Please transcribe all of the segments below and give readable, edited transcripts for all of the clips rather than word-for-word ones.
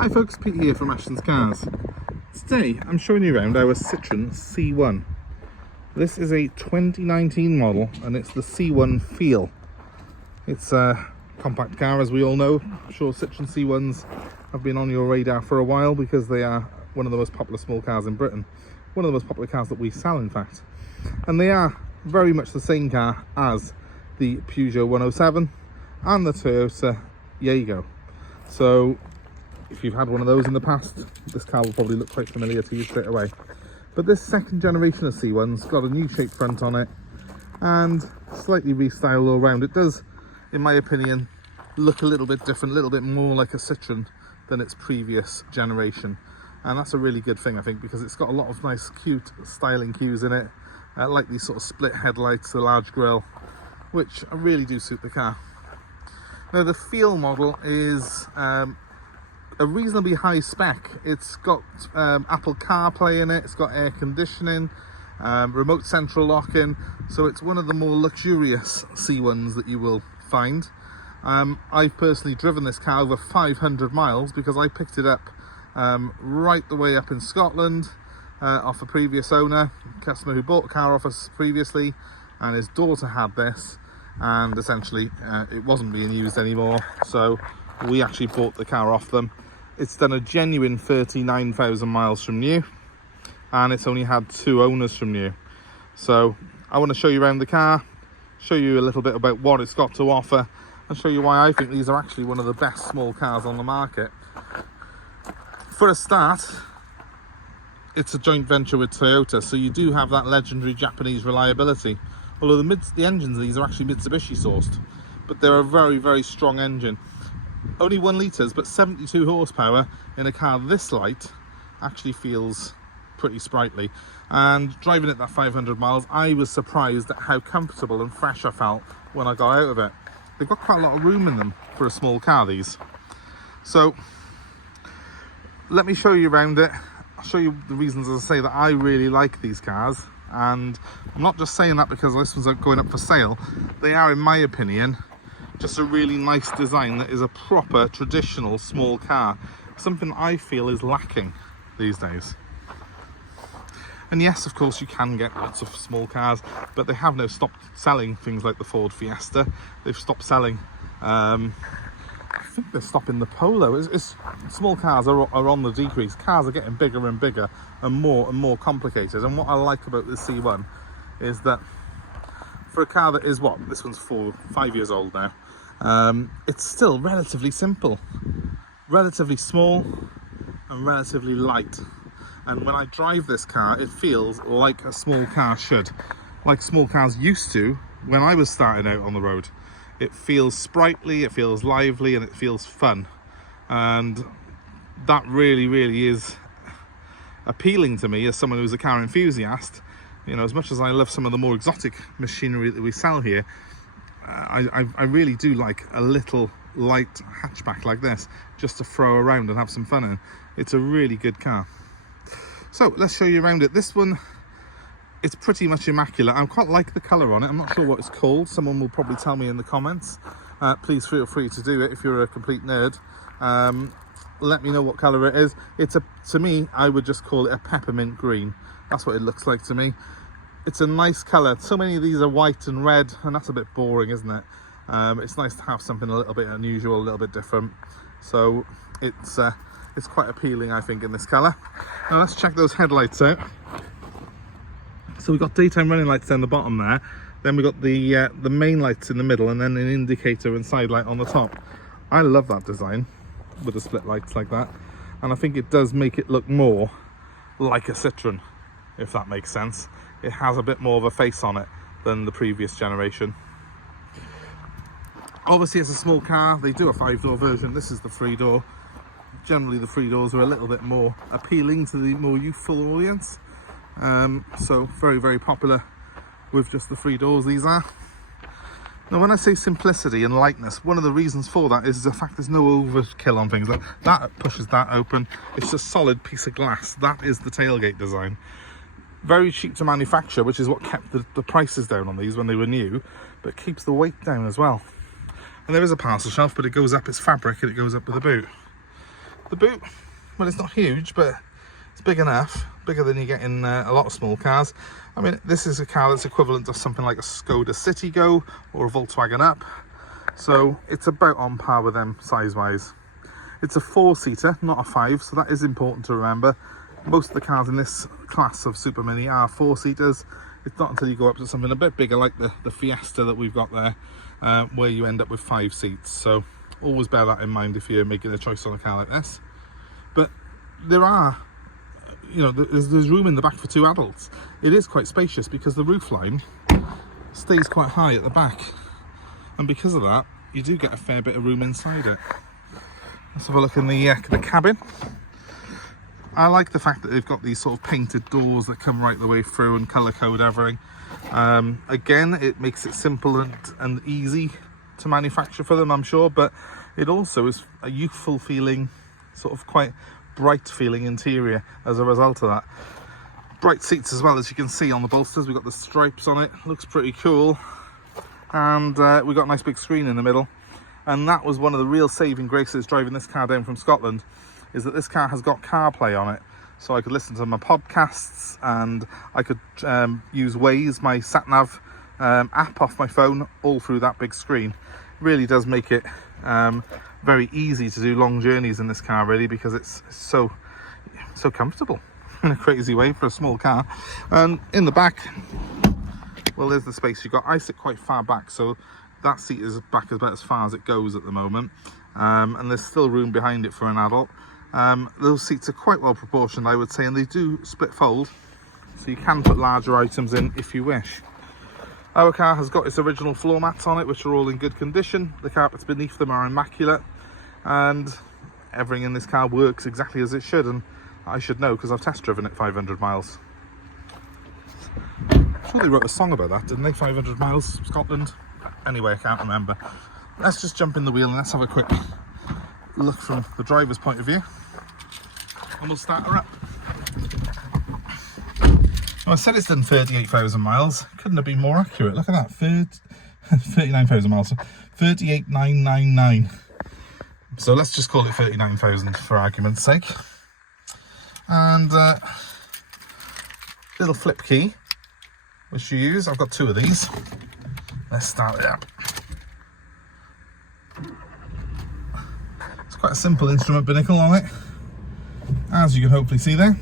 Hi folks, Pete here from Ashton's Cars. Today I'm showing you around our Citroen C1. This is a 2019 model and it's the C1 Feel. It's a compact car, as we all know. I'm sure Citroen C1s have been on your radar for a while because they are one of the most popular small cars in Britain. One of the most popular cars that we sell, in fact. And they are very much the same car as the Peugeot 107 and the Toyota Jago. So if you've had one of those in the past, this car will probably look quite familiar to you straight away. But this second generation of C1's got a new shaped front on it and slightly restyled all around. It does, in my opinion, look a little bit different, a little bit more like a Citroen than its previous generation. And that's a really good thing, I think, because it's got a lot of nice cute styling cues in it. Like these sort of split headlights, the large grille, which really do suit the car. Now the Feel model is a reasonably high spec. It's got Apple CarPlay in it, it's got air conditioning, remote central locking, so it's one of the more luxurious C1s that you will find. I've personally driven this car over 500 miles because I picked it up right the way up in Scotland off a previous owner, a customer who bought a car off us previously, and his daughter had this, and essentially it wasn't being used anymore, so we actually bought the car off them. It's done a genuine 39,000 miles from new, and it's only had 2 owners from new. So I want to show you around the car, show you a little bit about what it's got to offer, and show you why I think these are actually one of the best small cars on the market. For a start, it's a joint venture with Toyota, so you do have that legendary Japanese reliability. Although the engines of these are actually Mitsubishi sourced, but they're a very, very strong engine. Only 1 litres, but 72 horsepower in a car this light actually feels pretty sprightly. And driving it that 500 miles, I was surprised at how comfortable and fresh I felt when I got out of it. They've got quite a lot of room in them for a small car, these. So let me show you around it. I'll show you the reasons, as I say, that I really like these cars. And I'm not just saying that because this one's going up for sale. They are, in my opinion, just a really nice design that is a proper traditional small car, something I feel is lacking these days. And yes, of course, you can get lots of small cars, but they have now stopped selling things like the Ford Fiesta. They've stopped selling, I think they're stopping the Polo. Small cars are on the decrease. Cars are getting bigger and bigger and more complicated. And what I like about the C1 is that for a car that is, what, this one's 5 years old now, it's still relatively simple, relatively small and relatively light. And when I drive this car, it feels like a small car should, like small cars used to when I was starting out on the road. It feels sprightly, it feels lively, and it feels fun. And that really, really is appealing to me as someone who's a car enthusiast. You know, as much as I love some of the more exotic machinery that we sell here, I really do like a little light hatchback like this, just to throw around and have some fun in. It's a really good car. So let's show you around it. This one, it's pretty much immaculate. I quite like the colour on it. I'm not sure what it's called. Someone will probably tell me in the comments. Please feel free to do it if you're a complete nerd. Let me know what colour it is. To me, I would just call it a peppermint green. That's what it looks like to me. It's a nice colour. So many of these are white and red, and that's a bit boring, isn't it? It's nice to have something a little bit unusual, a little bit different. So it's quite appealing, I think, in this colour. Now let's check those headlights out. So we've got daytime running lights down the bottom there. Then we've got the main lights in the middle, and then an indicator and side light on the top. I love that design with the split lights like that. And I think it does make it look more like a Citroen, if that makes sense. It has a bit more of a face on it than the previous generation. Obviously, it's a small car. They do a 5-door version. This is the 3-door. Generally, the 3 doors are a little bit more appealing to the more youthful audience. So very, very popular with just the 3 doors, these are. Now, when I say simplicity and lightness, one of the reasons for that is the fact there's no overkill on things. Like that pushes that open. It's a solid piece of glass. That is the tailgate design. Very cheap to manufacture, which is what kept the prices down on these when they were new, but keeps the weight down as well. And there is a parcel shelf, but it goes up, it's fabric, and it goes up with the boot. The boot, well, it's not huge, but it's big enough, bigger than you get in a lot of small cars. I mean, this is a car that's equivalent to something like a Skoda Citigo or a Volkswagen Up, so it's about on par with them size-wise. It's a 4-seater, not a 5, so that is important to remember. Most of the cars in this class of Super Mini are 4-seaters. It's not until you go up to something a bit bigger like the Fiesta that we've got there, where you end up with 5 seats. So always bear that in mind if you're making a choice on a car like this. But there are, you know, there's room in the back for 2 adults. It is quite spacious because the roofline stays quite high at the back, and because of that you do get a fair bit of room inside it. Let's have a look in the cabin. I like the fact that they've got these sort of painted doors that come right the way through and colour code everything. Again, it makes it simple and easy to manufacture for them, I'm sure, but it also is a youthful feeling, sort of quite bright feeling interior as a result of that. Bright seats as well, as you can see on the bolsters. We've got the stripes on it, looks pretty cool, and we've got a nice big screen in the middle. And that was one of the real saving graces driving this car down from Scotland, is that this car has got CarPlay on it. So I could listen to my podcasts, and I could use Waze, my sat-nav app off my phone, all through that big screen. Really does make it very easy to do long journeys in this car, really, because it's so comfortable in a crazy way for a small car. And in the back, well, there's the space you've got. I sit quite far back, so that seat is back about as far as it goes at the moment, and there's still room behind it for an adult. Those seats are quite well proportioned, I would say, and they do split fold, so you can put larger items in if you wish. Our car has got its original floor mats on it, which are all in good condition. The carpets beneath them are immaculate, and everything in this car works exactly as it should, and I should know because I've test driven it 500 miles. I'm sure they wrote a song about that, didn't they? 500 miles, Scotland. Anyway, I can't remember. Let's just jump in the wheel and let's have a quick look from the driver's point of view, and we'll start her up. Well, I said it's done 38,000 miles. Couldn't have been more accurate. Look at that, 39,000 miles, 38,999. So let's just call it 39,000 for argument's sake. And little flip key, which you use. I've got 2 of these. Let's start it up. It's quite a simple instrument binnacle on it, as you can hopefully see there.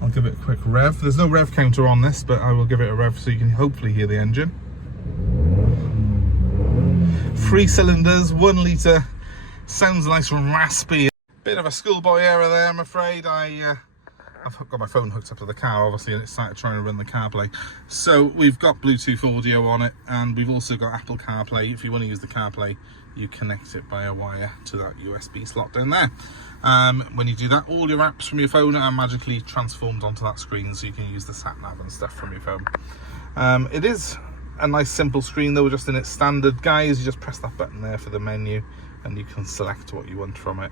I'll give it a quick rev. There's no rev counter on this, but I will give it a rev so you can hopefully hear the engine. 3 cylinders, 1 litre. Sounds nice and raspy. Bit of a schoolboy error there, I'm afraid. I've got my phone hooked up to the car, obviously, and it started trying to run the CarPlay. So we've got Bluetooth audio on it, and we've also got Apple CarPlay. If you want to use the CarPlay, you connect it by a wire to that USB slot down there. When you do that, all your apps from your phone are magically transformed onto that screen, so you can use the sat-nav and stuff from your phone. It is a nice simple screen though, just in its standard guise. You just press that button there for the menu, and you can select what you want from it.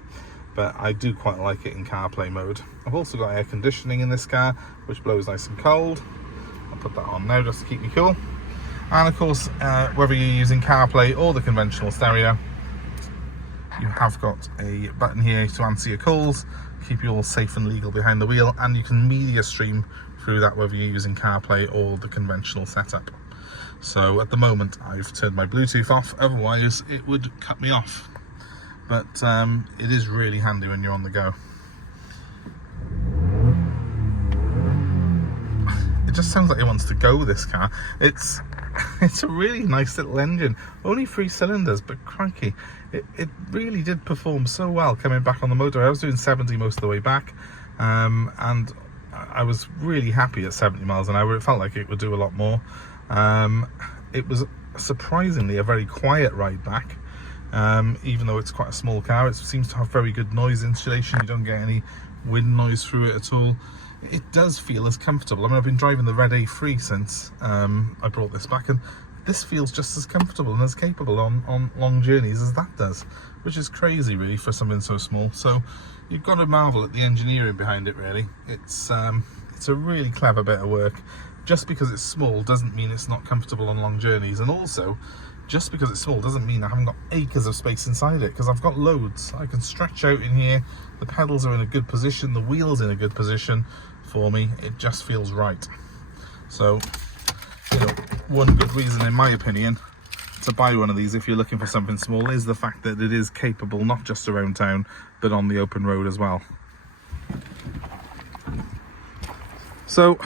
But I do quite like it in CarPlay mode. I've also got air conditioning in this car, which blows nice and cold. I'll put that on now just to keep me cool. And of course, whether you're using CarPlay or the conventional stereo, you have got a button here to answer your calls, keep you all safe and legal behind the wheel, and you can media stream through that whether you're using CarPlay or the conventional setup. So at the moment, I've turned my Bluetooth off, otherwise it would cut me off. But it is really handy when you're on the go. It just sounds like it wants to go, this car. It's a really nice little engine. Only 3 cylinders, but crikey, it really did perform so well coming back on the motorway. I was doing 70 most of the way back, and I was really happy at 70 miles an hour. It felt like it would do a lot more. It was surprisingly a very quiet ride back. Even though it's quite a small car, it seems to have very good noise insulation. You don't get any wind noise through it at all. It does feel as comfortable. I mean, I've been driving the Red A3 since I brought this back, and this feels just as comfortable and as capable on long journeys as that does, which is crazy really for something so small. So you've got to marvel at the engineering behind it, really. It's a really clever bit of work. Just because it's small doesn't mean it's not comfortable on long journeys. And also, just because it's small doesn't mean I haven't got acres of space inside it, because I've got loads. I can stretch out in here, the pedals are in a good position, the wheel's in a good position for me. It just feels right. So, you know, one good reason, in my opinion, to buy one of these if you're looking for something small is the fact that it is capable not just around town, but on the open road as well. So,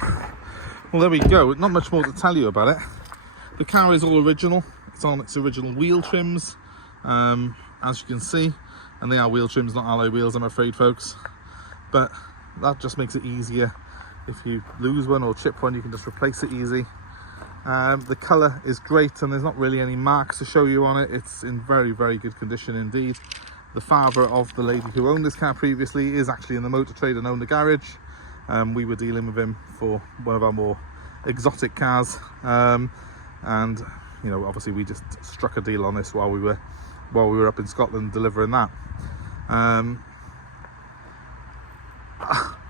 well, there we go. Not much more to tell you about it. The car is all original. It's on its original wheel trims, as you can see, and they are wheel trims, not alloy wheels, I'm afraid, folks. But that just makes it easier. If you lose one or chip one, you can just replace it easy. The colour is great, and there's not really any marks to show you on it. It's in very, very good condition indeed. The father of the lady who owned this car previously is actually in the motor trade and owned a garage. We were dealing with him for one of our more exotic cars, and you know, obviously we just struck a deal on this while we were up in Scotland delivering that.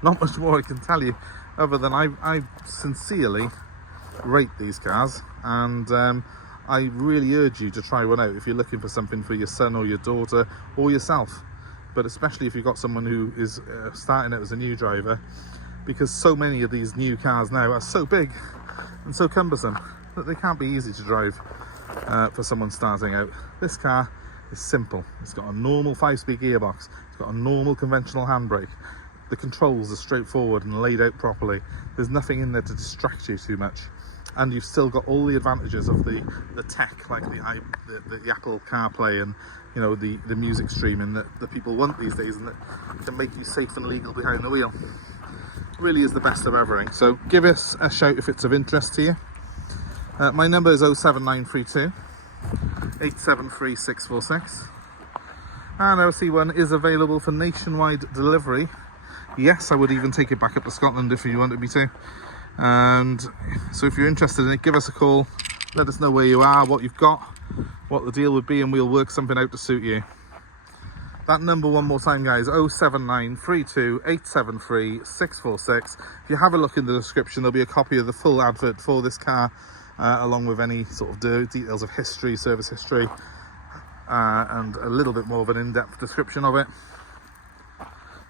Not much more I can tell you other than I sincerely rate these cars, and I really urge you to try one out if you're looking for something for your son or your daughter or yourself, but especially if you've got someone who is starting out as a new driver, because so many of these new cars now are so big and so cumbersome that they can't be easy to drive for someone starting out. This car is simple. It's got a normal 5-speed gearbox, it's got a normal conventional handbrake, the controls are straightforward and laid out properly, there's nothing in there to distract you too much, and you've still got all the advantages of the tech, like the Apple CarPlay and, you know, the music streaming that people want these days, and that can make you safe and legal behind the wheel. Really is the best of everything. So give us a shout if it's of interest to you. My number is 07932 873 646, and our C1 is available for nationwide delivery. Yes, I would even take it back up to Scotland if you wanted me to. And so if you're interested in it, give us a call, let us know where you are, what you've got, what the deal would be, and we'll work something out to suit you. That number one more time, guys, 07932 873 646. If you have a look in the description, there'll be a copy of the full advert for this car, along with any sort of details of history, service history, and a little bit more of an in-depth description of it.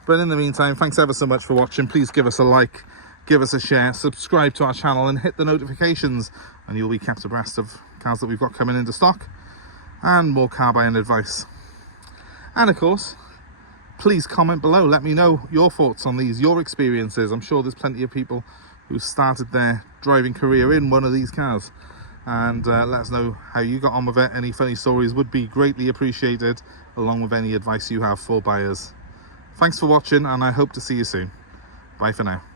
But in the meantime, thanks ever so much for watching. Please give us a like, give us a share, subscribe to our channel, and hit the notifications, and you'll be kept abreast of cars that we've got coming into stock and more car buying advice. And of course, please comment below, let me know your thoughts on these, your experiences. I'm sure there's plenty of people who started their driving career in one of these cars, and let us know how you got on with it. Any funny stories would be greatly appreciated, along with any advice you have for buyers. Thanks for watching, and I hope to see you soon. Bye for now.